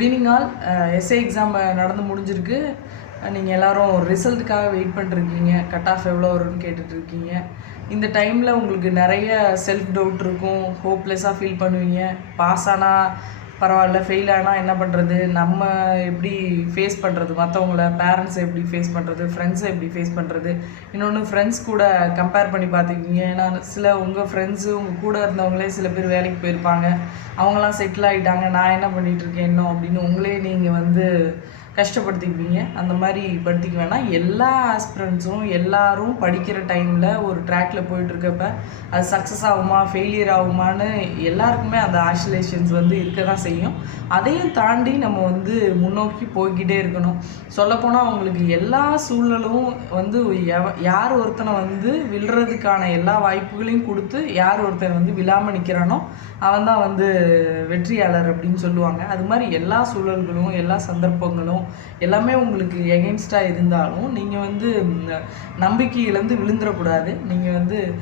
Good evening all. S A exam நடந்து முடிஞ்சிருக்கு. நீங்கள் எல்லோரும் ரிசல்ட்டுக்காக வெயிட் பண்ணிருக்கீங்க. கட் ஆஃப் எவ்வளோ வரும்னு கேட்டுட்ருக்கீங்க. இந்த டைமில் உங்களுக்கு நிறைய செல்ஃப் டவுட் இருக்கும், ஹோப்லெஸ்ஸாக ஃபீல் பண்ணுவீங்க. பாஸ் ஆனால் பரவாயில்ல, ஃபெயில் ஆனால் என்ன பண்ணுறது, நம்ம எப்படி ஃபேஸ் பண்ணுறது, மற்றவங்கள பேரண்ட்ஸை எப்படி ஃபேஸ் பண்ணுறது, ஃப்ரெண்ட்ஸை எப்படி ஃபேஸ் பண்ணுறது. இன்னொன்று ஃப்ரெண்ட்ஸ் கூட கம்பேர் பண்ணி பார்த்துக்கிங்க. ஏன்னா சில உங்கள் ஃப்ரெண்ட்ஸு உங்கள் கூட இருந்தவங்களே சில பேர் வேலைக்கு போயிருப்பாங்க, அவங்களாம் செட்டில் ஆகிட்டாங்க, நான் என்ன பண்ணிகிட்ருக்கேன் இன்னும் அப்படின்னு உங்களே நீங்கள் கஷ்டப்படுத்திக்குவீங்க. அந்த மாதிரி படுத்திக்க வேணாம். எல்லா ஆஸ்பிரண்ட்ஸும் எல்லாரும் படிக்கிற டைமில் ஒரு ட்ராக்கில் போயிட்டுருக்கப்ப அது சக்ஸஸ் ஆகுமா ஃபெயிலியர் ஆகுமான்னு எல்லாருக்குமே அந்த ஆசிலேஷன்ஸ் இருக்க தான் செய்யும். அதையும் தாண்டி நம்ம முன்னோக்கி போய்கிட்டே இருக்கணும். சொல்லப்போனால் அவங்களுக்கு எல்லா சூழலும் யார் ஒருத்தனை விழுறதுக்கான எல்லா வாய்ப்புகளையும் கொடுத்து யார் ஒருத்தன் விழாமல் நிற்கிறானோ அவன் தான் வெற்றியாளர் அப்படின்னு சொல்லுவாங்க. அது மாதிரி எல்லா சூழல்களும் எல்லா சந்தர்ப்பங்களும் எல்லாமே உங்களுக்கு எகென்ஸ்டாக இருந்தாலும் நீங்கள் நம்பிக்கை இழந்து விழுந்துடக்கூடாது. நீங்கள்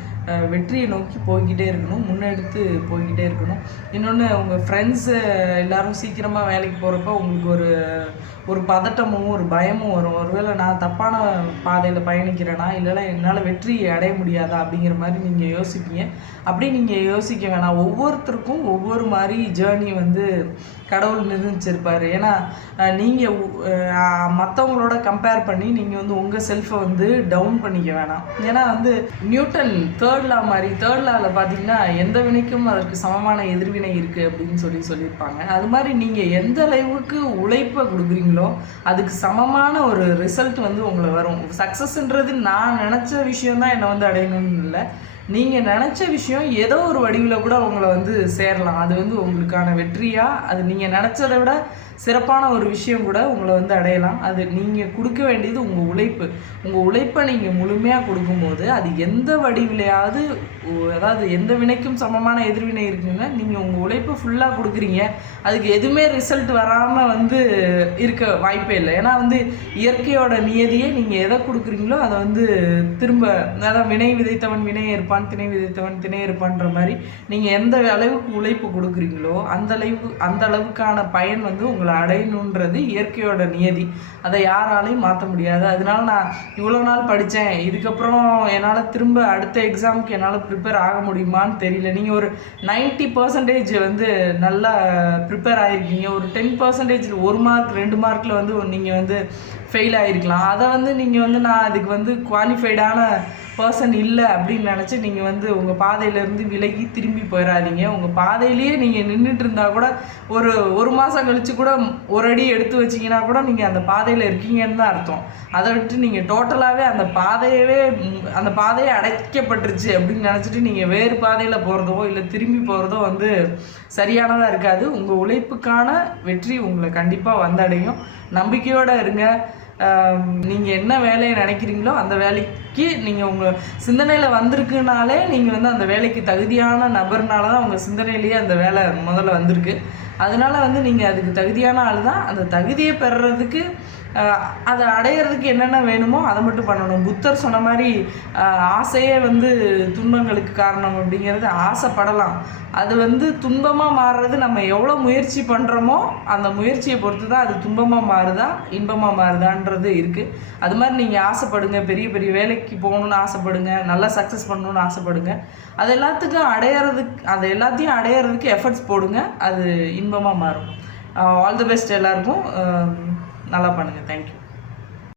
வெற்றியை நோக்கி போய்கிட்டே இருக்கணும், முன்னெடுத்து போய்கிட்டே இருக்கணும். இன்னொன்று, உங்கள் ஃப்ரெண்ட்ஸு எல்லோரும் சீக்கிரமாக வேலைக்கு போகிறப்ப உங்களுக்கு ஒரு பதட்டமும் ஒரு பயமும் வரும். ஒருவேளை நான் தப்பான பாதையில் பயணிக்கிறேனா, இல்லைனா என்னால் வெற்றி அடைய முடியாதா அப்படிங்கிற மாதிரி நீங்கள் யோசிப்பீங்க. அப்படி நீங்கள் யோசிக்க வேணாம். ஒவ்வொருத்தருக்கும் ஒவ்வொரு மாதிரி ஜேர்னி கடவுள் நிர்ணயிச்சிருப்பார். ஏன்னா நீங்கள் மற்றவங்களோட கம்பேர் பண்ணி நீங்கள் உங்கள் செல்ஃபை டவுன் பண்ணிக்க வேணாம். ஏன்னா நியூட்டன் தேர்ட் லா மாதிரி, தேர்ட் லாவில் பார்த்தீங்கன்னா எந்த வினைக்கும் அதற்கு சமமான எதிர்வினை இருக்குது அப்படின்னு சொல்லியிருப்பாங்க. அது மாதிரி நீங்கள் எந்த அளவுக்கு உழைப்பை கொடுக்குறீங்களோ அதுக்கு சமமான ஒரு ரிசல்ட் உங்களை வரும். சக்ஸஸ்ன்றது நான் நினச்ச விஷயந்தான் என்னை அடையணும்னு இல்லை, நீங்கள் நினச்ச விஷயம் ஏதோ ஒரு வடிவில் கூட உங்களை சேரலாம். அது உங்களுக்கான வெற்றியாக, அது நீங்கள் நினச்சதை விட சிறப்பான ஒரு விஷயம் கூட உங்களை அடையலாம். அது நீங்கள் கொடுக்க வேண்டியது உங்கள் உழைப்பு. உங்கள் உழைப்பை நீங்கள் முழுமையாக கொடுக்கும்போது அது எந்த வடிவிலையாவது, அதாவது எந்த வினைக்கும் சமமான எதிர்வினை இருக்குங்க. நீங்கள் உங்கள் உழைப்பை ஃபுல்லாக கொடுக்குறீங்க, அதுக்கு எதுவுமே ரிசல்ட் வராமல் இருக்க வாய்ப்பே இல்லை. ஏன்னா இயற்கையோட நியதியை நீங்கள் எதை கொடுக்குறீங்களோ அதை திரும்ப, அதான் வினை விதைத்தவன் வினையை இருப்பான், திணை விதைத்தவன் திணை இருப்பான்ற மாதிரி நீங்கள் எந்த அளவுக்கு உழைப்பு கொடுக்குறீங்களோ அந்த அளவுக்கான பயன் உங்களை அடையணுன்றது இயற்கையோட நியதி. அதை யாராலையும் மாற்ற முடியாது. அதனால நான் இவ்வளோ நாள் படித்தேன், இதுக்கப்புறம் என்னால் திரும்ப அடுத்த எக்ஸாமுக்கு என்னால் ப்ரிப்பேர் ஆக முடியுமான்னு தெரியல. நீங்கள் ஒரு 90% நல்லா ப்ரிப்பேர் ஆகிருக்கீங்க. ஒரு 10% 1 மார்க் 2 மார்க்கில் நீங்கள் ஃபெயில் ஆகிருக்கலாம். அதை நீங்கள் நான் அதுக்கு குவாலிஃபைடான பர்சன் இல்லை அப்படின்னு நினச்சி நீங்கள் உங்கள் பாதையிலேருந்து விலகி திரும்பி போயிடாதீங்க. உங்கள் பாதையிலேயே நீங்கள் நின்றுட்டு இருந்தால் கூட ஒரு மாதம் கழித்து கூட ஒரு அடி எடுத்து வச்சிங்கன்னா கூட நீங்கள் அந்த பாதையில் இருக்கீங்கன்னு தான் அர்த்தம். அதை விட்டு நீங்கள் டோட்டலாகவே அந்த பாதையை அடைக்கப்பட்டுருச்சு அப்படின்னு நினச்சிட்டு நீங்கள் வேறு பாதையில் போகிறதோ இல்லை திரும்பி போகிறதோ சரியானதாக இருக்காது. உங்கள் உழைப்புக்கான வெற்றி உங்களை கண்டிப்பாக வந்தடையும். நம்பிக்கையோடு இருங்க. நீங்கள் என்ன வேலையை நினைக்கிறீங்களோ அந்த வேலைக்கு நீங்கள் உங்கள் சிந்தனையில் வந்திருக்குனாலே நீங்கள் அந்த வேலைக்கு தகுதியான நபர்னால தான் உங்கள் சிந்தனையிலேயே அந்த வேலை முதல்ல வந்திருக்கு. அதனால் நீங்கள் அதுக்கு தகுதியான ஆள் தான். அந்த தகுதியை பெறுறதுக்கு, அதை அடையிறதுக்கு என்னென்ன வேணுமோ அதை மட்டும் பண்ணணும். புத்தர் சொன்ன மாதிரி ஆசையே துன்பங்களுக்கு காரணம் அப்படிங்கிறது. ஆசைப்படலாம், அது துன்பமாக மாறுறது நம்ம எவ்வளோ முயற்சி பண்ணுறோமோ அந்த முயற்சியை பொறுத்து தான் அது துன்பமாக மாறுதா இன்பமாக மாறுதான்றது இருக்குது. அது மாதிரி நீங்கள் ஆசைப்படுங்க, பெரிய பெரிய வேலைக்கு போகணுன்னு ஆசைப்படுங்க, நல்லா சக்ஸஸ் பண்ணணுன்னு ஆசைப்படுங்க. அது எல்லாத்தையும் அடையிறதுக்கு எஃபர்ட்ஸ் போடுங்க, அது இன்பமாக மாறும். ஆல் தி பெஸ்ட் எல்லாருக்கும். நல்லா பண்ணுங்கள். தேங்க்யூ.